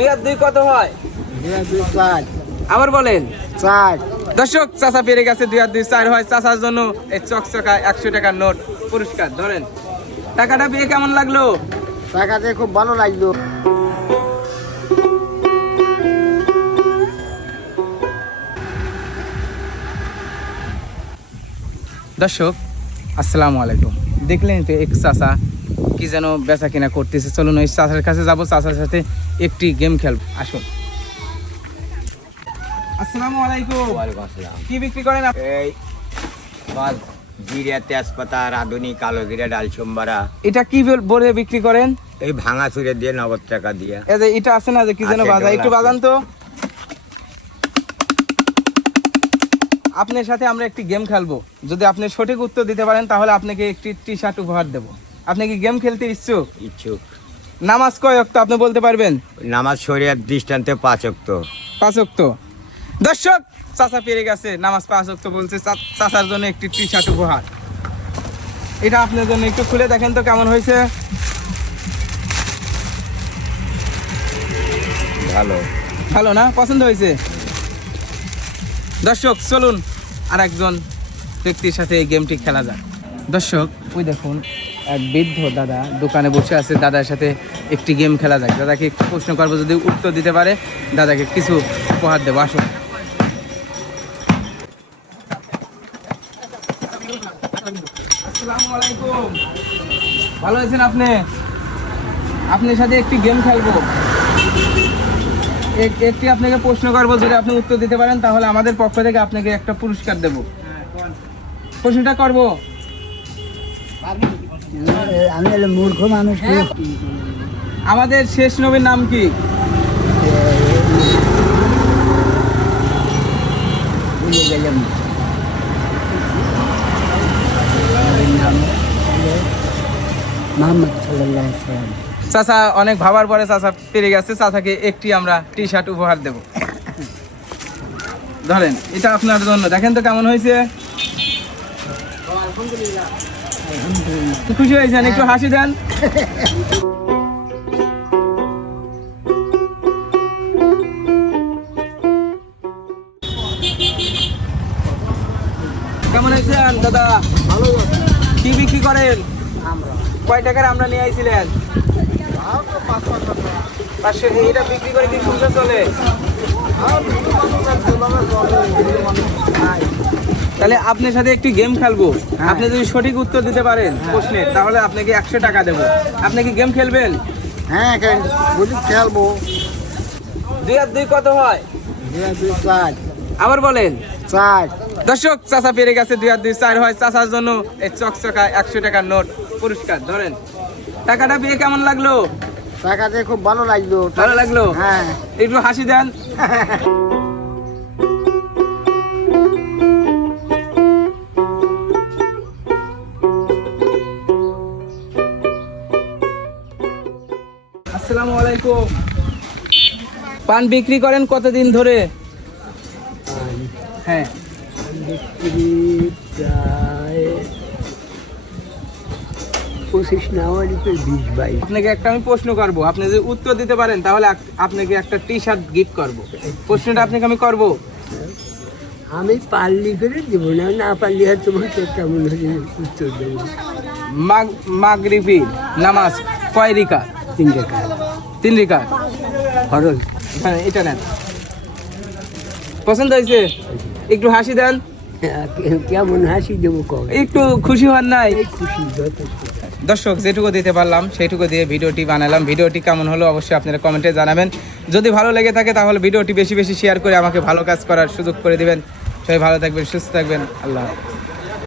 দুই আর দুই কত হয়? আবার বলেন। চার। দর্শক চাচা পেরে গেছে দুই আর দুই চার হয়। চাচার জন্য এই চকচকা একশো টাকার নোট পুরস্কার। ধরেন টাকাটা পেয়ে কেমন লাগল? টাকাতে খুব ভালো লাগল। দর্শক আসসালামু আলাইকুম। দেখলেন তো এক চাচা কি যেন বেচা কিনা করতেছে। চলুন ওই চাচার কাছে যাব চাচার সাথে একটি গেম খেলব। আসুন। আসসালামু আলাইকুম। ওয়ালাইকুম আসসালাম। কি বিক্রি করেন এই বাদ জিরা তেজপাতা রাঁধুনি কালো জিরা ডাল সোমবারা এটা কি বলে বিক্রি করেন? এই ভাঙা চুরে দিয়ে নগদ টাকা দিয়ে। এই যে এটা আছে না যে কি যেন একটু বাজান তো। আপনার সাথে আমরা একটি গেম খেলব। যদি আপনি সঠিক উত্তর দিতে পারেন তাহলে আপনাকে একটি টি শার্ট উপহার দেব। আপনি কি গেম খেলতে ইচ্ছুক? ইচ্ছুক। নামাজ কয় অক্ত আপনি বলতে পারবেন? নামাজ শরিয়ার দৃষ্টান্তে পাঁচ অক্ত। পাঁচ অক্ত। দর্শক চাচা পেরে গেছে নামাজ পাঁচ অক্ত বলছে চাচার জন্য একটি টি শার্ট উপহার। এটা আপনার জন্য একটু খুলে দেখেন তো কেমন হয়েছে। ভালো। ভালো না? পছন্দ হয়েছে? দর্শক চলুন আর একজন ব্যক্তির সাথে এই গেমটি খেলা যাক। দর্শক, ওই দেখুন, এক বৃদ্ধ দাদা দোকানে বসে আছে, দাদার সাথে একটি গেম খেলা যাক। দাদাকে একটু প্রশ্ন করব, যদি উত্তর দিতে পারে, দাদাকে কিছু উপহার দেবো, আসুন। ভালো আছেন আপনি? আপনার সাথে একটি গেম খেলব। এক- একটি আপনাকে প্রশ্ন করব, যদি আপনি উত্তর দিতে পারেন, তাহলে আমাদের পক্ষ থেকে আপনাকে একটা পুরস্কার দেব। প্রশ্নটা করব। আমি মূর্খ মানুষ আমাদের শেষ নবীর নাম কি? চাচা, অনেক ভাবার পরে চাচা পেরে গেছে। চাচাকে একটি আমরা টি শার্ট উপহার দেব। ধরেন, এটা আপনার জন্য। দেখেন তো কেমন হয়েছে। খুশি হয়েছেন? একটু হাসি দেন। কেমন হয়েছেন দাদা? ভালো কি বিক্রি করেন? কয় টাকার আমরা নিয়ে আইছিলেন? পাঁচশো বিক্রি করে কি সংসার চলে? তাহলে আপনার সাথে একটি গেম খেলব। আপনি যদি সঠিক উত্তর দিতে পারেন প্রশ্নের তাহলে আপনাকে একশো টাকা দেবো। আপনি কি গেম খেলবেন? হ্যাঁ খেলব। দুই আর দুই কত হয়? আবার বলেন। চার। দর্শক চাচা পেরে গেছে দুই আর দুই চার হয়। চাচার জন্য এই চকচকা একশো টাকার নোট পুরস্কার। ধরেন টাকাটা পেয়ে কেমন লাগল? টাকাতে খুব ভালো লাগল। ভালো লাগল? হ্যাঁ। একটু হাসি দেন। আসসালামু আলাইকুম। পান বিক্রি করেন কতদিন ধরে? হ্যাঁ। বিক্রি প্রায় পঁচিশ না হলে তো বিশ বাইশ আপনাকে একটা আমি প্রশ্ন করব। আপনি যদি উত্তর দিতে পারেন তাহলে আপনাকে একটা টি শার্ট গিফট করব। প্রশ্নটা আপনাকে আমি করব। আমি পারলি করে দেবো না না পারলি আর তোমাকে কেমন হলে উত্তর দেবো। মাগ মাগরিবি নামাজ কয় রিকা তিন তিন খরচ হ্যাঁ এটা নেন। পছন্দ হয়েছে? একটু হাসি দেন। কেমন হাসি দেবো একটু খুশি হন নাই? খুশি দর্শক যেটুকু দিতে পারলাম সেইটুকু দিয়ে ভিডিওটি বানালাম। ভিডিওটি কেমন হলো অবশ্যই আপনারা কমেন্টে জানাবেন। যদি ভালো লেগে থাকে তাহলে ভিডিওটি বেশি বেশি শেয়ার করে আমাকে ভালো কাজ করার সুযোগ করে দিবেন। সবাই ভালো থাকবেন সুস্থ থাকবেন। আল্লাহ।